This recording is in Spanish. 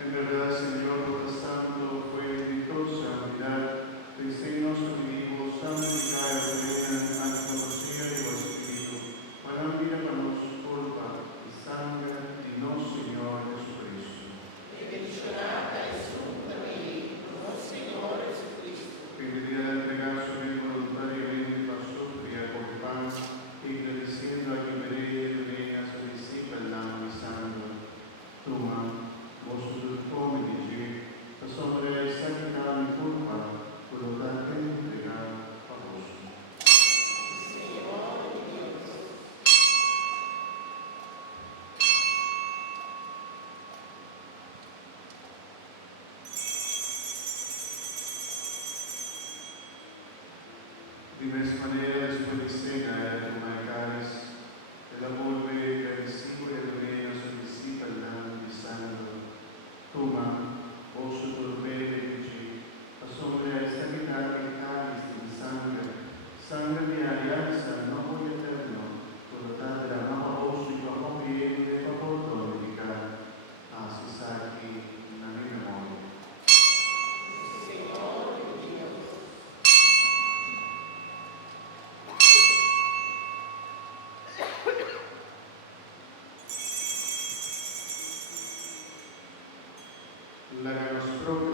En verdad, Señor, por tanto, fue deleitosa mirar desde nos amigos, santificare reina, angelosía y vos Espíritu, para vida para nos culpa y sangre y no, Señor Jesucristo. Pediría de entregar su vida voluntariamente para sufrir por pan y agradeciendo a que merece reina su discípula y santo. Toma, vosotros come dice, la sombra es sagrada mi culpa, voluntad de entregar a vos. De misma manera, después de cena, toma el cáliz, de la vuelve que recibo y ordena a su discípula y santo. Toma, vosotros bebe dice, la sombra es sagrada mi cáliz de mi sangre, sangre de alianza, no voy eterno, por lo tanto, la mano vos y bajo bien de favor glorificar, así aquí en la mi memoria. La que nos procura